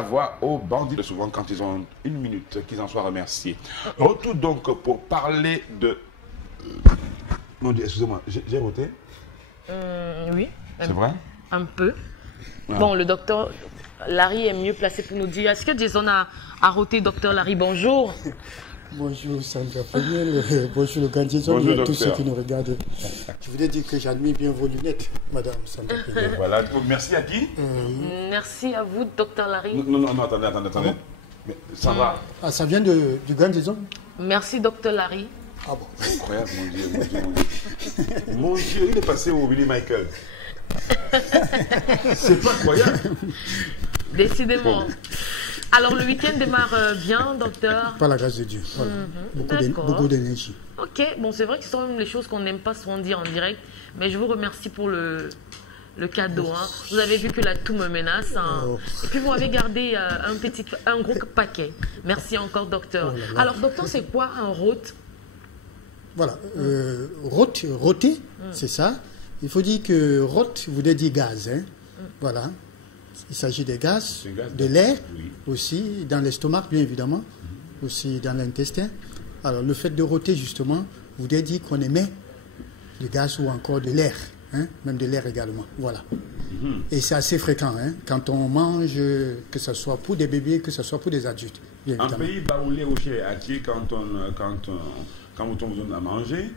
voix aux bandits, souvent quand ils ont une minute, qu'ils en soient remerciés. Retour donc pour parler de... Mon Dieu, excusez-moi, j'ai voté? Oui. C'est vrai? Un peu. Ah. Bon, le docteur Larry est mieux placé pour nous dire. Est-ce que Jason a roté, docteur Larry? Bonjour. Bonjour Sandra Fabienne, bonjour le grand Jason, Bonjour, et tous ceux docteur. qui nous regardent. Je voulais dire que j'admire bien vos lunettes, madame Sandra Fabienne. Voilà, merci à qui? Merci à vous, docteur Larry. Non, attendez. Mais ça va. Ah, ça vient du grand Jason? Merci, docteur Larry. Ah bon? Incroyable, mon Dieu. Mon Dieu, il est passé au Billy Michael. C'est pas incroyable. Décidément. Alors, le week-end démarre bien, docteur? Par la grâce de Dieu. Voilà. Beaucoup d'énergie. Ok, bon, c'est vrai que ce sont même les choses qu'on n'aime pas souvent dire en direct, mais je vous remercie pour le cadeau. Hein. Vous avez vu que là, tout me menace. Hein. Et puis, vous m'avez gardé un gros paquet. Merci encore, docteur. Oh là là. Alors, docteur, c'est quoi un rot? Voilà. Roter, c'est ça. Il faut dire que rot voulait dire gaz. Hein. Voilà. Il s'agit des gaz, de l'air, aussi dans l'estomac, bien évidemment, aussi dans l'intestin. Alors, le fait de roter, justement, voudrait dire qu'on émet du gaz ou encore de l'air, hein, même de l'air également. Voilà. Et c'est assez fréquent, hein, quand on mange, que ce soit pour des bébés, que ce soit pour des adultes, bien En évidemment. pays baoulé ou chez Ati, quand on vous donne à manger,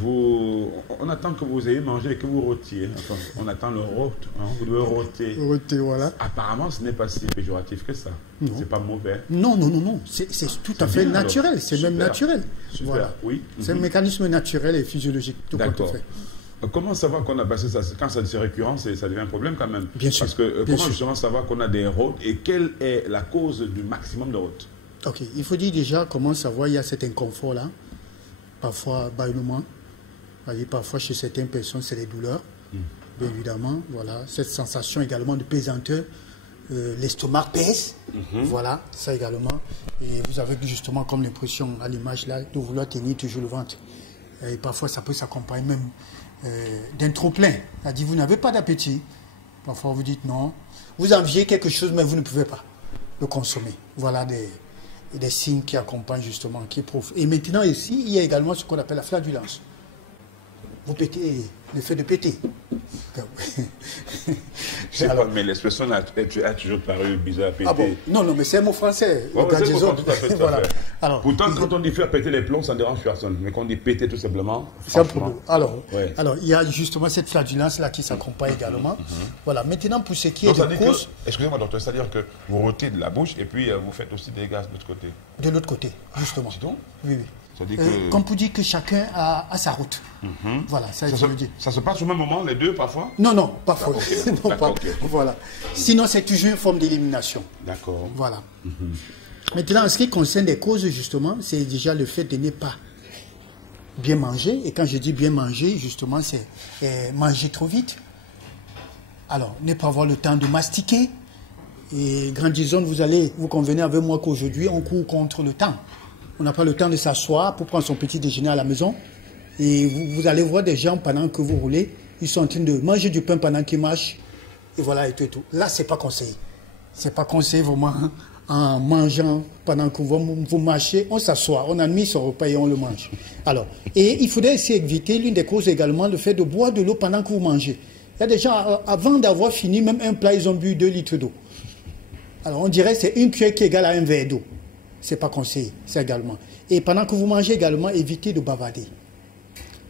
on attend que vous ayez mangé et que vous rotiez. Enfin, on attend le rot, hein, vous devez roter. Roter, voilà. Apparemment, ce n'est pas si péjoratif que ça. C'est pas mauvais. Non. C'est tout à fait bien, naturel. alors. C'est même Super. naturel. Super, Voilà. oui. C'est un mécanisme naturel et physiologique. Tout compte D'accord. fait. Comment savoir qu'on a passé ça? Quand c'est récurrent, ça devient un problème quand même. Bien sûr. Parce que Bien comment sûr. justement savoir qu'on a des rotes et quelle est la cause du maximum de rotes? Ok, il faut dire déjà comment savoir, il y a cet inconfort-là, parfois bâillement, parfois chez certaines personnes c'est les douleurs, bien évidemment, voilà, cette sensation également de pesanteur, l'estomac pèse, voilà, ça également, et vous avez justement comme l'impression à l'image là de vouloir tenir toujours le ventre, et parfois ça peut s'accompagner même d'un trop-plein, c'est-à-dire vous n'avez pas d'appétit, parfois vous dites non, vous enviez quelque chose mais vous ne pouvez pas le consommer, voilà des signes qui accompagnent justement, qui prouvent. Et maintenant ici, il y a également ce qu'on appelle la flatulence. Vous pétez, le fait de péter. Alors, mais l'expression a toujours paru bizarre à péter. Ah bon? Non, mais c'est un mot français. Ouais, c'est un mot français, tout à fait. Voilà. Alors, pourtant, quand on dit faire péter les plombs, ça ne dérange personne. Mais quand on dit péter tout simplement, c'est un franchement, problème. ouais. Alors, il y a justement cette flatulence-là qui s'accompagne également. Voilà. Maintenant, pour ce qui est de cause... Excusez-moi, docteur, c'est-à-dire que vous rotez de la bouche et puis vous faites aussi des gaz de l'autre côté. De l'autre côté, justement. C'est tout? Oui. C'est-à-dire que... Comme pour dire que chacun a sa route. Voilà, ça veut dire. Ça se passe au même moment, les deux, parfois? Non, parfois. Non, D'accord, pas. ok. Voilà. Sinon, c'est toujours une forme d'élimination. D'accord. Voilà. Maintenant, en ce qui concerne les causes, justement, c'est déjà le fait de ne pas bien manger. Et quand je dis bien manger, justement, c'est manger trop vite. Alors, ne pas avoir le temps de mastiquer. Et grand Jason, vous convenez avec moi qu'aujourd'hui, on court contre le temps. On n'a pas le temps de s'asseoir pour prendre son petit déjeuner à la maison. Et vous allez voir des gens, pendant que vous roulez, ils sont en train de manger du pain pendant qu'ils marchent. Et voilà, et tout. Là, c'est pas conseillé. C'est pas conseillé vraiment, hein, en mangeant pendant que vous marchez. On s'assoit, on a mis son repas et on le mange. Alors, et il faudrait aussi éviter, l'une des causes également, le fait de boire de l'eau pendant que vous mangez. Il y a des gens, avant d'avoir fini même un plat, ils ont bu 2 litres d'eau. Alors, on dirait que c'est une cuillère qui égale à un verre d'eau. C'est pas conseillé, ça également. Et pendant que vous mangez également, évitez de bavarder.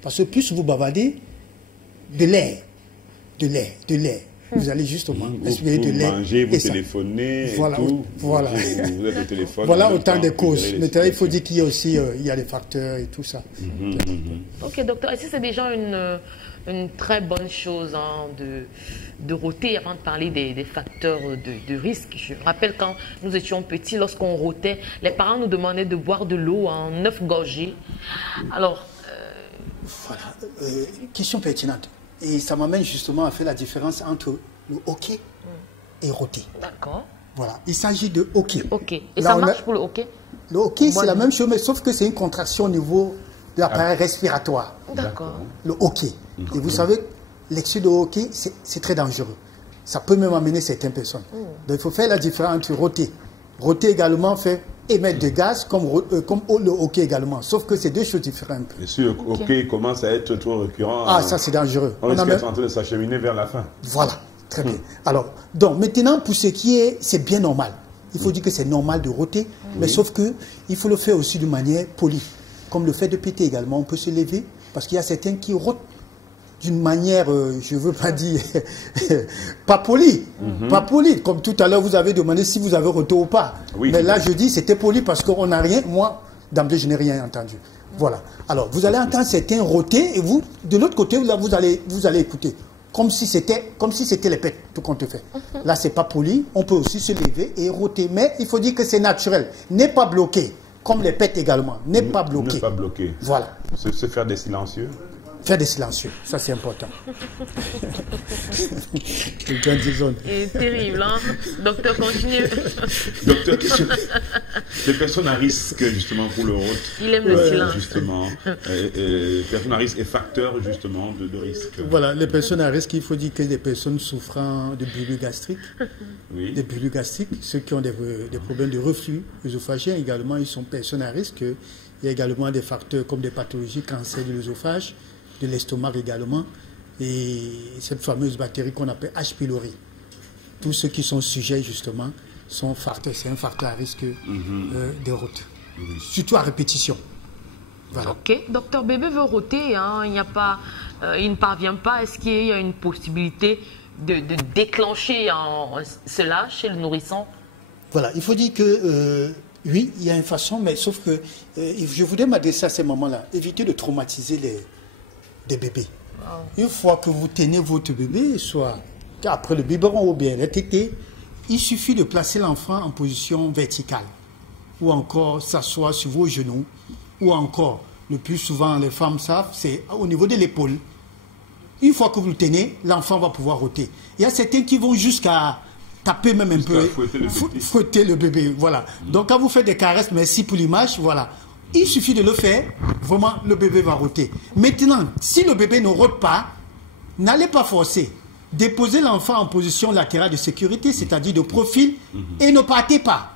Parce que plus vous bavardez, de l'air. Vous allez justement respirer de l'air. Vous mangez, vous et ça. téléphonez, Voilà, et tout. voilà. Vous êtes au téléphone. Voilà en même autant temps, de vous causes. gérez les Maintenant, il faut situations. dire qu'il y a aussi il y a des facteurs et tout ça. Ok, docteur, est-ce que c'est déjà une très bonne chose hein, de roter avant de parler des facteurs de risque? Je me rappelle quand nous étions petits, lorsqu'on rotait, les parents nous demandaient de boire de l'eau en 9 gorgées. Alors... Voilà. Question pertinente. Et ça m'amène justement à faire la différence entre le hockey et roter. D'accord. Voilà. Il s'agit de hockey. Ok. Et Là, ça on a- marche pour le hockey? Le hockey, c'est Moi, la même chose, mais sauf que c'est une contraction au niveau de l'appareil respiratoire. D'accord. Le hockey. Et vous savez, l'excès de hockey, c'est très dangereux. Ça peut même amener certaines personnes. Donc il faut faire la différence entre rôter. Rôter également fait émettre des gaz comme le hockey également. Sauf que c'est deux choses différentes. Et si le hockey commence à être trop récurrent, ah, ça c'est dangereux. On risque d'être en train de s'acheminer vers la fin. Voilà, très bien. Alors, donc maintenant pour ce qui est, c'est bien normal. Il faut dire que c'est normal de rôter, mais sauf que il faut le faire aussi de manière polie. Comme le fait de péter également, on peut se lever, parce qu'il y a certains qui rôtent d'une manière, je ne veux pas dire, pas polie. Pas polie. Comme tout à l'heure, vous avez demandé si vous avez rôté ou pas. Oui, mais là, je dis c'était poli parce qu'on n'a rien. Moi, d'emblée, je n'ai rien entendu. Voilà. Alors, vous allez entendre certains rôter et vous, de l'autre côté, là, vous allez écouter. Comme si c'était les pets, tout compte fait. Là, c'est pas poli. On peut aussi se lever et rôter. Mais il faut dire que c'est naturel. N'est pas bloqué. Comme les pets également. N'est pas bloqué. Ne pas bloquer. Voilà. Se faire des silencieux. Faire des silencieux, ça c'est important. C'est terrible, hein. Docteur, continue. Docteur, les personnes à risque, justement, pour le rôte. Il aime le silence. Justement. Personnes à risque et facteurs, justement, de risque. Voilà, les personnes à risque, il faut dire que les personnes souffrant de bulles gastriques, des bulles gastriques, ceux qui ont des problèmes de reflux œsophagien également, ils sont personnes à risque. Il y a également des facteurs comme des pathologies, cancer de l'œsophage, de l'estomac également, et cette fameuse bactérie qu'on appelle H. pylori. Tous ceux qui sont sujets justement sont facteurs, c'est un facteur à risque de rôte, surtout à répétition. Voilà. Ok, docteur, bébé veut rôter, hein. Il ne parvient pas. Est-ce qu'il y a une possibilité de déclencher cela chez le nourrisson? Voilà, il faut dire que oui, il y a une façon, mais sauf que je voudrais m'adresser à ces moments-là, éviter de traumatiser des bébés. Une fois que vous tenez votre bébé, soit après le biberon ou bien la tétée, il suffit de placer l'enfant en position verticale, ou encore s'asseoir sur vos genoux, ou encore, le plus souvent les femmes savent, c'est au niveau de l'épaule. Une fois que vous le tenez, l'enfant va pouvoir rôter. Il y a certains qui vont jusqu'à taper même un peu, fouetter le bébé. Voilà. Donc quand vous faites des caresses, merci pour l'image, voilà. Il suffit de le faire, vraiment le bébé va rôter. Maintenant, si le bébé ne rôte pas, n'allez pas forcer. Déposez l'enfant en position latérale de sécurité, c'est-à-dire de profil, et ne partez pas.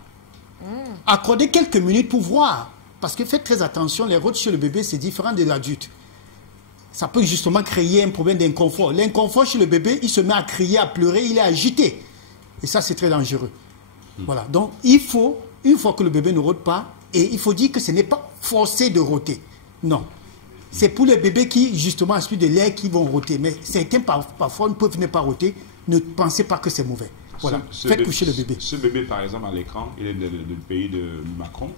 Accordez quelques minutes pour voir. Parce que faites très attention, les rôtes chez le bébé, c'est différent de l'adulte. Ça peut justement créer un problème d'inconfort. L'inconfort chez le bébé, il se met à crier, à pleurer, il est agité. Et ça, c'est très dangereux. Voilà. Donc, il faut, une fois que le bébé ne rôte pas, et il faut dire que ce n'est pas forcé de rôter. Non. C'est pour les bébés qui, justement, aspirent de l'air qui vont rôter. Mais certains, parfois, ne peuvent ne pas rôter. Ne pensez pas que c'est mauvais. Voilà. Faites coucher le bébé. Ce bébé, par exemple, à l'écran, il est du pays de Macron.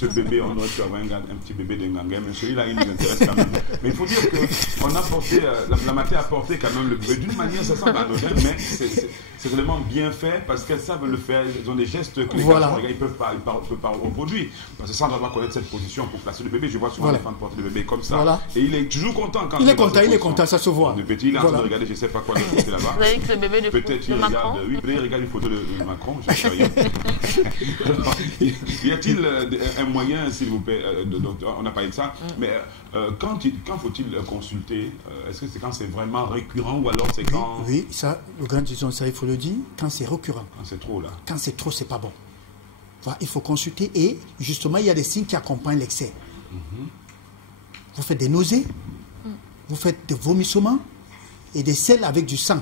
Ce bébé, on aurait pu avoir un petit bébé de Nganga, mais celui-là, il nous intéresse quand même. Mais il faut dire qu'on a porté, la matière a porté quand même le bébé. D'une manière, ça semble anodin, mais c'est vraiment bien fait parce qu'elles savent le faire. Ils ont des gestes que les garçons, ils peuvent pas reproduire. Parce que ça, on ne doit pas connaître cette position pour placer le bébé. Je vois souvent les femmes porter le bébé comme ça. Voilà. Et il est toujours content quand il est content, ça se voit. Le petit, il est en train de regarder, je ne sais pas quoi, de là-bas. Vous avez dit que le bébé de Macron? Il regarde une photo de Macron, je ne sais rien. Y a-t-il un moyen, s'il vous plaît, on n'a pas parlé de ça, mais quand faut-il consulter? Est-ce que c'est quand c'est vraiment récurrent ou alors c'est quand... Oui, ça, le grand disons ça, il faut le dire, quand c'est récurrent. Quand c'est trop, là. Quand c'est trop, c'est pas bon. Voilà, il faut consulter et justement, il y a des signes qui accompagnent l'excès. Vous faites des nausées, vous faites des vomissements et des selles avec du sang.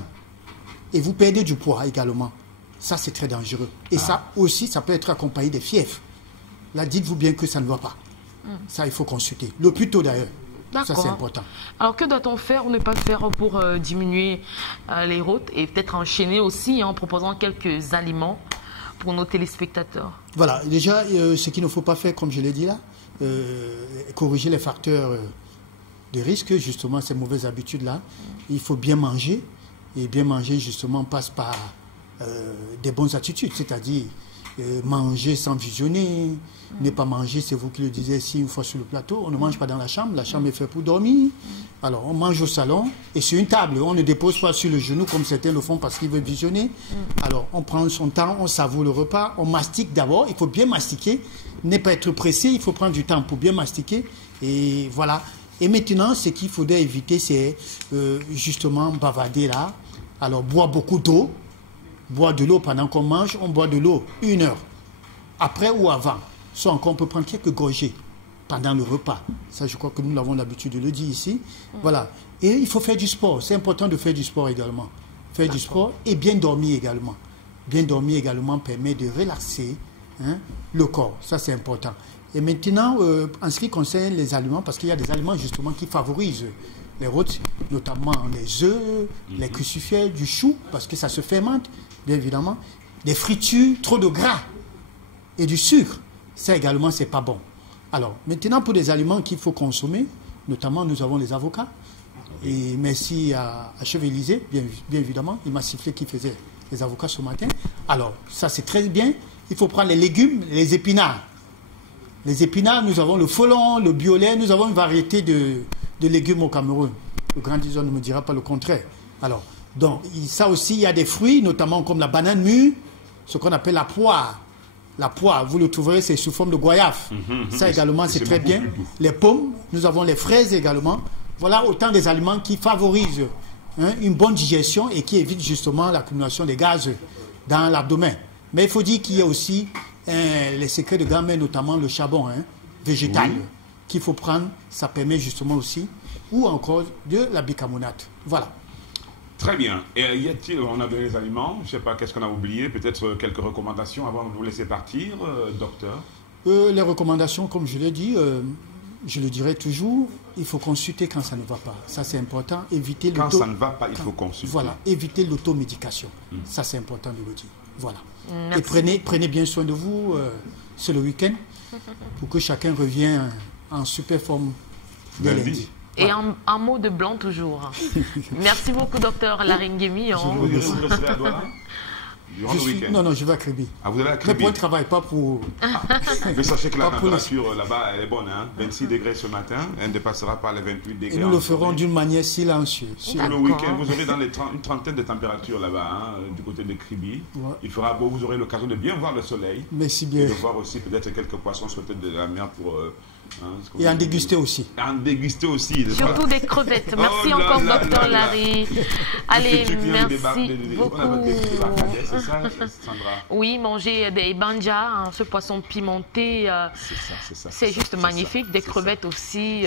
Et vous perdez du poids également. Ça, c'est très dangereux. Et ça aussi, ça peut être accompagné des fièvres. Là, dites-vous bien que ça ne va pas. Ça, il faut consulter. Le plus tôt d'ailleurs. Ça, c'est important. Alors, que doit-on faire ou ne pas faire pour diminuer les rôtes et peut-être enchaîner aussi en proposant quelques aliments pour nos téléspectateurs? Voilà. Déjà, ce qu'il ne faut pas faire, comme je l'ai dit là, corriger les facteurs de risque, justement, ces mauvaises habitudes-là. Il faut bien manger. Et bien manger, justement, passe par des bonnes attitudes, c'est-à-dire manger sans visionner, ne pas manger, c'est vous qui le disiez ici une fois sur le plateau, on ne mange pas dans la chambre est faite pour dormir, alors on mange au salon et sur une table, on ne dépose pas sur le genou comme certains le font parce qu'ils veulent visionner, alors on prend son temps, on savoure le repas, on mastique d'abord, il faut bien mastiquer, ne pas être pressé, il faut prendre du temps pour bien mastiquer, et voilà. Et maintenant, ce qu'il faudrait éviter, c'est justement bavarder là, Alors, boire beaucoup d'eau. Boire de l'eau pendant qu'on mange, on boit de l'eau 1 heure. Après ou avant. Soit encore, on peut prendre quelques gorgées pendant le repas. Ça, je crois que nous avons l'habitude de le dire ici. Voilà. Et il faut faire du sport. C'est important de faire du sport également. Faire du sport et bien dormir également. Bien dormir également permet de relaxer le corps. Ça, c'est important. Et maintenant, en ce qui concerne les aliments, parce qu'il y a des aliments justement qui favorisent les routes, notamment les œufs, les crucifères, du chou, parce que ça se fermente, bien évidemment. Des fritures, trop de gras et du sucre, ça également, c'est pas bon. Alors, maintenant, pour des aliments qu'il faut consommer, notamment, nous avons les avocats. Et merci à Chef Élysée, bien évidemment, il m'a sifflé qu'il faisait les avocats ce matin. Alors, ça, c'est très bien. Il faut prendre les légumes, les épinards. Les épinards, nous avons le folon, le violet, nous avons une variété de légumes au Cameroun. Le grand diseur ne me dira pas le contraire. Alors, donc, ça aussi, il y a des fruits, notamment comme la banane mûre, ce qu'on appelle la poire. La poire, vous le trouverez, c'est sous forme de goyave. Ça également, c'est très bien. Les pommes, nous avons les fraises également. Voilà autant des aliments qui favorisent une bonne digestion et qui évitent justement l'accumulation des gaz dans l'abdomen. Mais il faut dire qu'il y a aussi les secrets de grand-mère, notamment le charbon végétal, qu'il faut prendre. Ça permet justement aussi, ou encore de la bicarbonate. Voilà. Très bien. Et y a-t-il, on a donné les aliments, je ne sais pas, qu'est-ce qu'on a oublié, peut-être quelques recommandations avant de vous laisser partir, docteur? Les recommandations, comme je l'ai dit, je le dirai toujours, il faut consulter quand ça ne va pas. Ça, c'est important. Éviter quand ça ne va pas, il faut consulter. Voilà, éviter l'automédication. Ça, c'est important de le dire. Voilà. Merci. Et prenez bien soin de vous. C'est le week-end pour que chacun revienne en super forme dès lundi. Et un mot de blanc toujours. Merci beaucoup, docteur Laringemi. Vous resterez à Douala durant le week-end? Non, je vais à Kribi. Ah, vous allez à Kribi? Mais pour un travail, pas pour... Mais sachez que la température là-bas, elle est bonne. 26 degrés ce matin, elle ne dépassera pas les 28 degrés. Et nous le ferons d'une manière silencieuse. Pour le week-end, vous aurez dans une trentaine de températures là-bas, du côté de Kribi. Ouais. Il fera beau, vous aurez l'occasion de bien voir le soleil. Merci bien. Et de voir aussi peut-être quelques poissons sauter de la mer pour... et en déguster aussi. En déguster aussi. Surtout des crevettes. Merci encore, docteur Larry. Allez, merci beaucoup. C'est ça, Sandra? Oui, manger des banja, ce poisson pimenté. C'est ça. C'est juste magnifique. Des crevettes aussi.